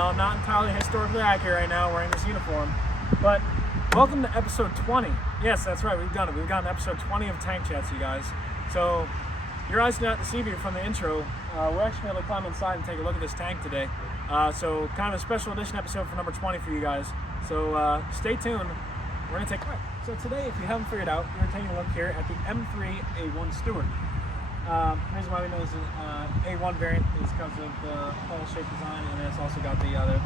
know, I'm not entirely historically accurate right now wearing this uniform, but welcome to episode 20. Yes, that's right, we've done it. We've gotten to episode 20 of Tank Chats, you guys. So, your eyes do not deceive you from the intro. We're actually going to climb inside and take a look at this tank today. So, kind of a special edition episode for number 20 for you guys. So, stay tuned. We're going to take... So today, if you haven't figured out, we're taking a look here at the M3A1 Stuart. The reason why we know this is A1 variant is because of the hull-shaped design, and it's also got the other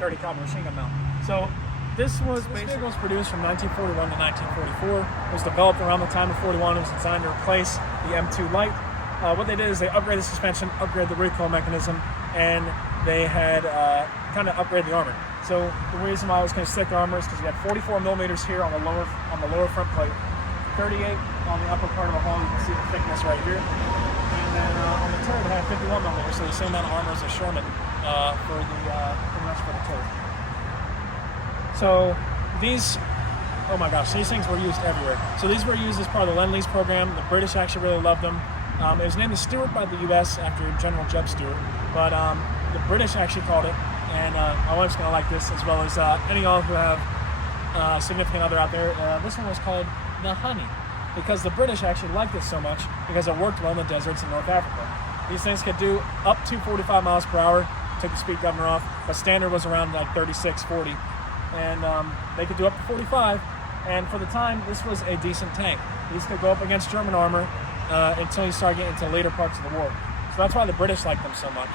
30 caliber machine gun mount. So this vehicle was produced from 1941 to 1944. It was developed around the time of 41. It was designed to replace the M2 Light. What they did is they upgraded the suspension, upgraded the recoil mechanism, and they had kind of upgraded the armor. So the reason why I was going to stick the armor is because you had 44 millimeters here on the lower front plate, 38 on the upper part of the hull. You can see the thickness right here, and then on the turret it had 51 millimeters, so the same amount of armor as a Sherman pretty much for the turret. So these, oh my gosh, these things were used everywhere. So these were used as part of the Lend-Lease program. The British actually really loved them. It was named the Stuart by the U.S. after General Jeb Stuart, but the British actually called it. And my wife's going to like this, as well as any of y'all who have a significant other out there. This one was called the Honey, because the British actually liked this so much because it worked well in the deserts in North Africa. These things could do up to 45 miles per hour, took the speed governor off, but standard was around like 36, 40. And they could do up to 45, and for the time, this was a decent tank. These could go up against German armor until you start getting into later parts of the war. So that's why the British liked them so much.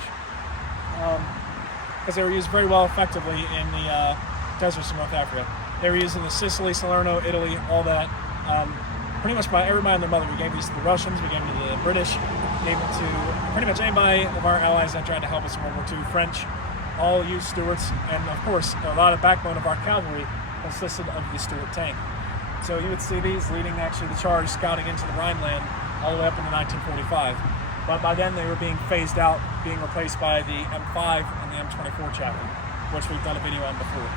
Because they were used very well effectively in the deserts of North Africa. They were used in the Sicily, Salerno, Italy, all that. Pretty much by everybody and their mother. We gave these to the Russians, we gave them to the British, gave them to pretty much anybody of our allies that tried to help us in World War II. French, all used Stuarts, and of course, a lot of backbone of our cavalry consisted of the Stuart tank. So you would see these leading actually the charge scouting into the Rhineland all the way up into 1945. But by then they were being phased out, being replaced by the M5 and the M24 chaplain, which we've done a video on before.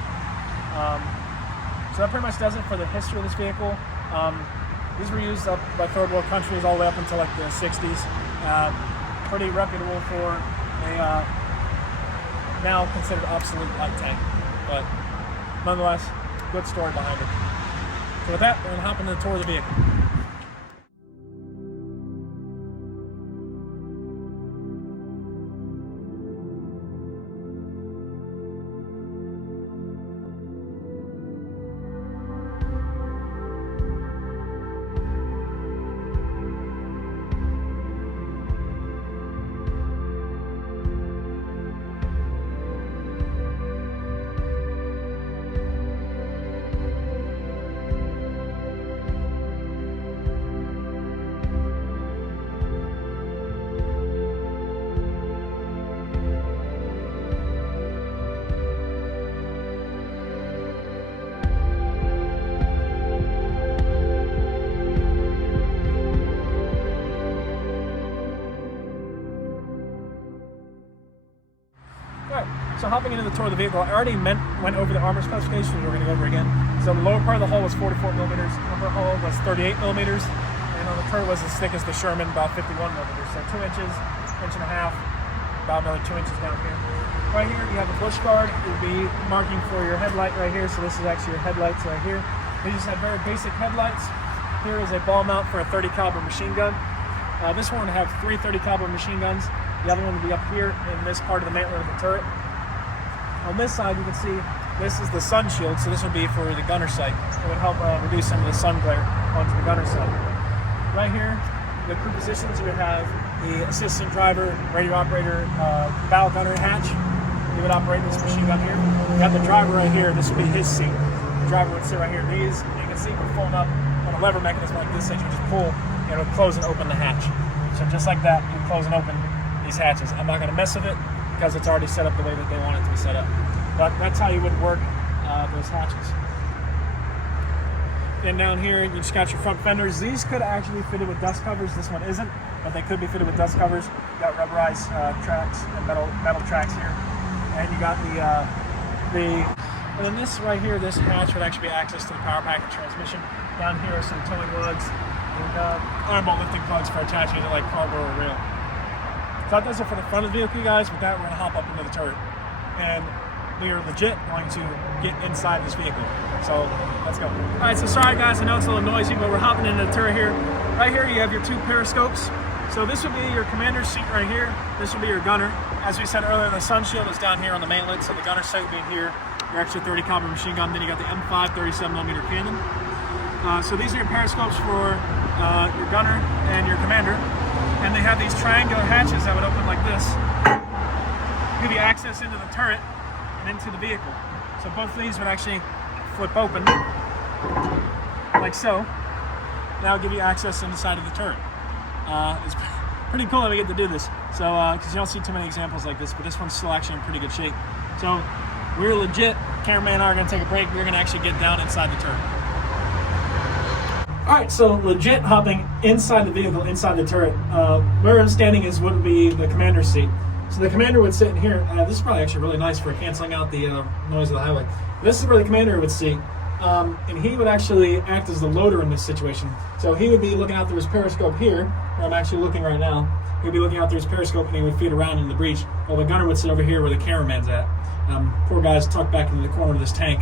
So that pretty much does it for the history of this vehicle. These were used up by third world countries all the way up until like the 60s. Pretty reputable for a now considered obsolete light tank, but nonetheless, good story behind it. So with that, we're going to hop into the tour of the vehicle. So hopping into the tour of the vehicle, I already went over the armor specifications. We're going to go over again. So the lower part of the hull was 44 millimeters, upper hull was 38 millimeters, and on the turret was as thick as the Sherman, about 51 millimeters. So 2 inches, inch and a half, about another 2 inches down here. Right here, you have a bush guard. It would be marking for your headlight right here. So this is actually your headlights right here. These have very basic headlights. Here is a ball mount for a 30 caliber machine gun. This one would have 3 30 caliber machine guns. The other one would be up here in this part of the mantler of the turret. On this side, you can see this is the sun shield, so this would be for the gunner sight. It would help reduce some of the sun glare onto the gunner side. Right here, the crew positions, you would have the assistant driver, radio operator, bow gunner hatch. He would operate this machine gun here. You have the driver right here. This would be his seat. The driver would sit right here. These, you can see, would fold up on a lever mechanism like this that you just pull, and it would close and open the hatch. So just like that, you close and open these hatches. I'm not going to mess with it, because it's already set up the way that they want it to be set up. But that's how you would work those hatches. And down here, you just got your front fenders. These could actually be fitted with dust covers. This one isn't, but they could be fitted with dust covers. You got rubberized tracks and metal tracks here. And you got and then this right here, this hatch would actually be access to the power pack and transmission. Down here are some towing lugs and iron bolt lifting plugs for attaching to like cargo or rail. So that does it for the front of the vehicle, you guys. With that, we're gonna hop up into the turret, and we are legit going to get inside this vehicle. So let's go. All right, so sorry guys, I know it's a little noisy, but we're hopping into the turret here. Right here, you have your two periscopes. So this would be your commander's seat right here. This would be your gunner. As we said earlier, the sun shield is down here on the main lid, so the gunner sight would be here. Your extra 30 caliber machine gun. Then you got the M5 37mm cannon. So these are your periscopes for your gunner and your commander. And they have these triangular hatches that would open like this. Give you access into the turret and into the vehicle. So both of these would actually flip open, like so. Now give you access inside of the turret. It's pretty cool that we get to do this. So, because you don't see too many examples like this, but this one's still actually in pretty good shape. So, we're legit. Cameraman and I are going to take a break. We're going to actually get down inside the turret. All right, so legit hopping inside the vehicle, inside the turret. Where I'm standing is what would be the commander's seat. So the commander would sit in here. This is probably actually really nice for canceling out the noise of the highway. This is where the commander would sit. And he would actually act as the loader in this situation. So he would be looking out through his periscope here, where I'm actually looking right now. He would be looking out through his periscope and he would feed around in the breech, while the gunner would sit over here where the cameraman's at. Poor guy's tucked back into the corner of this tank,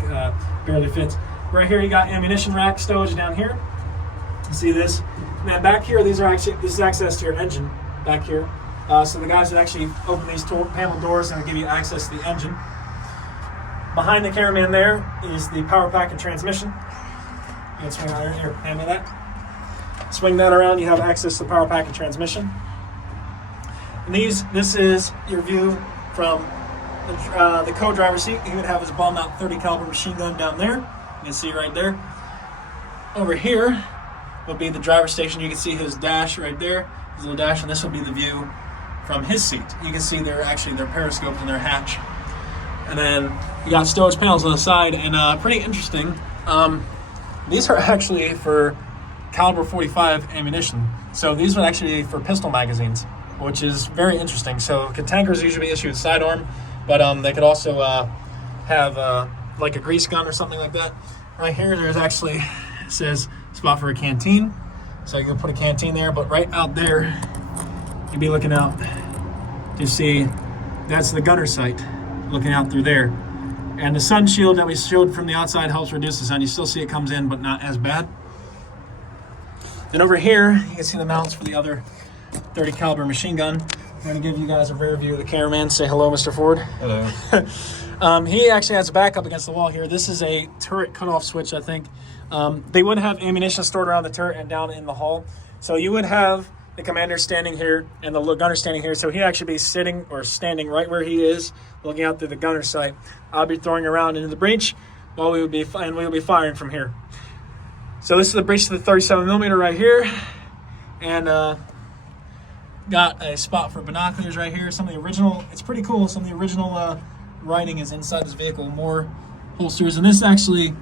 barely fits. Right here you got ammunition rack stowage down here. You see this? And then back here, this is access to your engine back here. So the guys would actually open these panel doors and give you access to the engine. Behind the cameraman there is the power pack and transmission. You can swing out here, hand me that. Swing that around, you have access to the power pack and transmission. And this is your view from the co-driver's seat. He would have his ball mount 30 caliber machine gun down there. You can see right there. Over here would be the driver's station. You can see his dash right there, his little dash, and this would be the view from his seat. You can see their periscopes and their hatch. And then you got stowage panels on the side, and pretty interesting. These are actually for caliber 45 ammunition. So these are actually for pistol magazines, which is very interesting. So tankers usually issue a sidearm, but they could also have like a grease gun or something like that. Right here, there's actually, it says spot for a canteen. So you can put a canteen there, but right out there, you'd be looking out to see, that's the gunner sight, looking out through there. And the sun shield that we showed from the outside helps reduce the sun. You still see it comes in, but not as bad. Then over here, you can see the mounts for the other 30 caliber machine gun. I'm going to give you guys a rear view of the cameraman. Say hello, Mr. Ford. Hello. He actually has a back up against the wall here. This is a turret cutoff switch, I think. They would have ammunition stored around the turret and down in the hull. So you would have the commander standing here and the gunner standing here. So he'd actually be sitting or standing right where he is, looking out through the gunner sight. I'll be throwing around into the breech while we would be firing from here. So this is the breech to the 37mm right here, and got a spot for binoculars right here. Some of the original, it's pretty cool. Some of the original writing is inside this vehicle. More holsters, and this actually,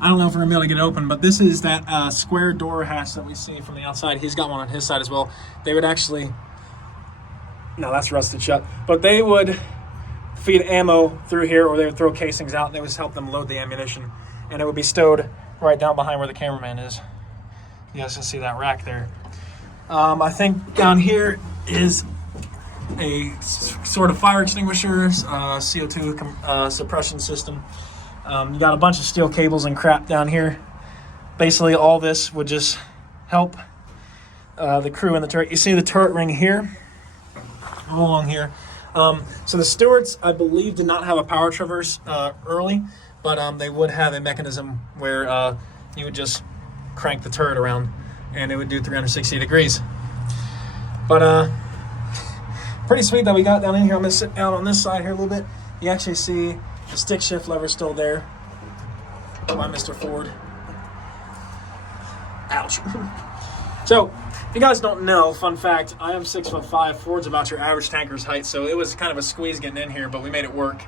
I don't know if we're gonna be able to get it open, but this is that square door hatch that we see from the outside. He's got one on his side as well. They would actually, no, that's rusted shut, but they would feed ammo through here, or they would throw casings out, and they would help them load the ammunition, and it would be stowed right down behind where the cameraman is. You guys can see that rack there. I think down here is a sort of fire extinguisher, CO2 suppression system. You got a bunch of steel cables and crap down here. Basically, all this would just help the crew in the turret. You see the turret ring here, all along here. So the Stuarts, I believe, did not have a power traverse early, but they would have a mechanism where you would just crank the turret around and it would do 360 degrees. But pretty sweet that we got down in here. I'm gonna sit down on this side here a little bit. You actually see the stick shift lever still there by Mr. Ford. Ouch. So, if you guys don't know, fun fact, I am 6'5". Ford's about your average tanker's height, so it was kind of a squeeze getting in here, but we made it work.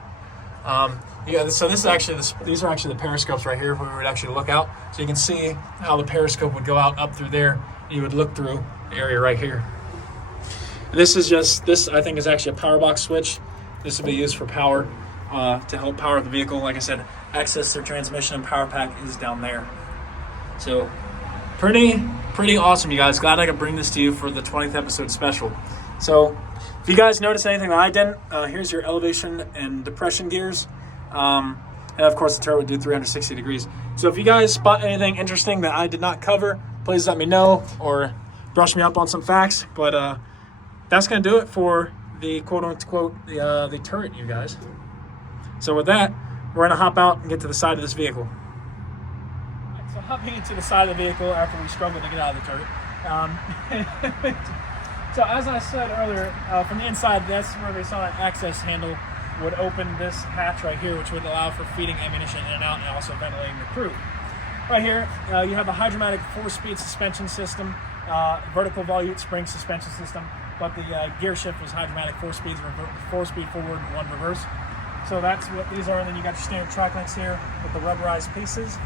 Yeah, so this is actually these are actually the periscopes right here where we would actually look out. So you can see how the periscope would go out up through there. You would look through the area right here. And this I think is actually a power box switch. This would be used for power to help power the vehicle. Like I said, access to transmission and power pack is down there. So pretty awesome, you guys. Glad I could bring this to you for the 20th episode special. So if you guys notice anything that I didn't, here's your elevation and depression gears. And of course the turret would do 360 degrees. So if you guys spot anything interesting that I did not cover, please let me know or brush me up on some facts. But that's going to do it for the quote-unquote the turret, you guys. So with that, we're going to hop out and get to the side of this vehicle. So hopping into the side of the vehicle after we struggled to get out of the turret. So as I said earlier, from the inside, that's where they saw an access handle would open this hatch right here, which would allow for feeding ammunition in and out and also ventilating the crew. Right here, you have a hydromatic 4-speed suspension system, vertical volute spring suspension system, but the gear shift was hydromatic 4 speeds, 4-speed forward and 1 reverse. So that's what these are, and then you got your standard track links here with the rubberized pieces.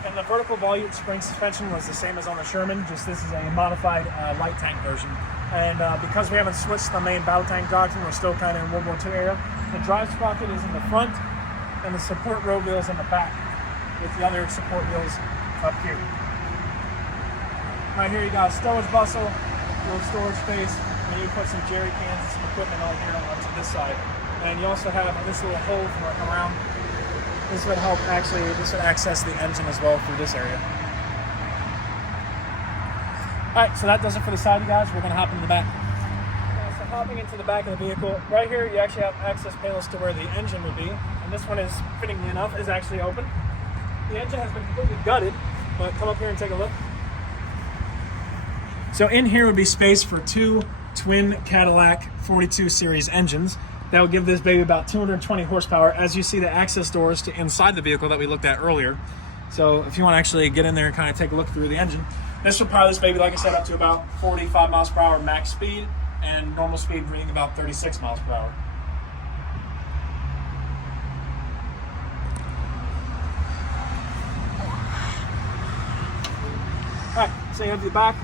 And the vertical volute spring suspension was the same as on the Sherman, just this is a modified light tank version. And because we haven't switched the main battle tank doctrine, we're still kind of in World War II era. The drive sprocket is in the front, and the support row wheels in the back, with the other support wheels up here. Right here you got a stowage bustle, little storage space, and you put some jerry cans and some equipment on here onto this side. And you also have this little hole for around. This would help this would access the engine as well through this area. Alright, so that does it for the side, you guys. We're going to hop into the back. So hopping into the back of the vehicle, right here you actually have access panels to where the engine would be. And this one is, fittingly enough, is actually open. The engine has been completely gutted, but come up here and take a look. So in here would be space for 2 twin Cadillac 42 series engines. That would give this baby about 220 horsepower. As you see, the access doors to inside the vehicle that we looked at earlier. So if you want to actually get in there and kind of take a look through the engine, this will power this baby, like I said, up to about 45 miles per hour max speed, and normal speed reading about 36 miles per hour. All right, so you have the back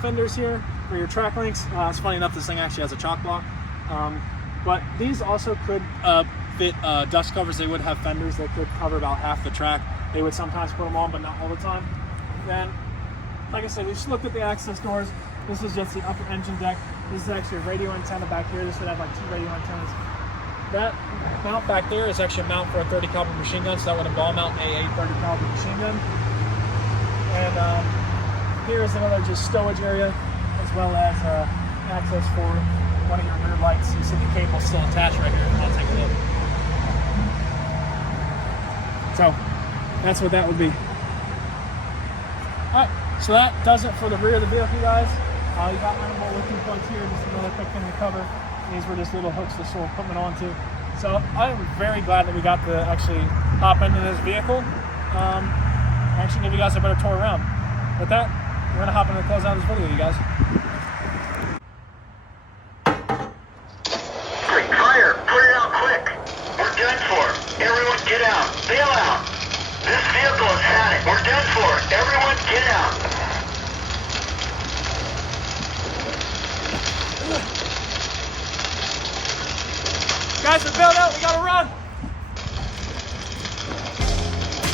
fenders here for your track links. It's funny enough, this thing actually has a chock block. But these also could fit dust covers. They would have fenders that could cover about half the track. They would sometimes put them on, but not all the time. Then, like I said, we just looked at the access doors. This is just the upper engine deck. This is actually a radio antenna back here. This would have like 2 radio antennas. That mount back there is actually a mount for a 30 caliber machine gun, so that would a ball mount AA 30 caliber machine gun. And here is another just stowage area, as well as access for one of your rear lights. You see the cable still attached right here if you want to take a look. So that's what that would be. Alright, so that does it for the rear of the vehicle, guys. You got animal looking points here, just another quick thing to cover. These were just little hooks to store equipment onto. So I'm very glad that we got to actually hop into this vehicle. Actually give you guys a better tour around. With that, we're gonna hop into the close out of this video, you guys. Fire! Put it out quick! We're done for. Everyone get out. Bail out. This vehicle has had it. We're done for. Everyone get out. Guys, we're bailed out. We gotta run.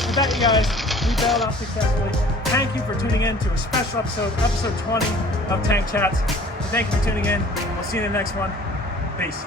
With that, you guys, we bailed out successfully. Thank you for tuning in to a special episode, episode 20 of Tank Chats. And thank you for tuning in. We'll see you in the next one. Peace.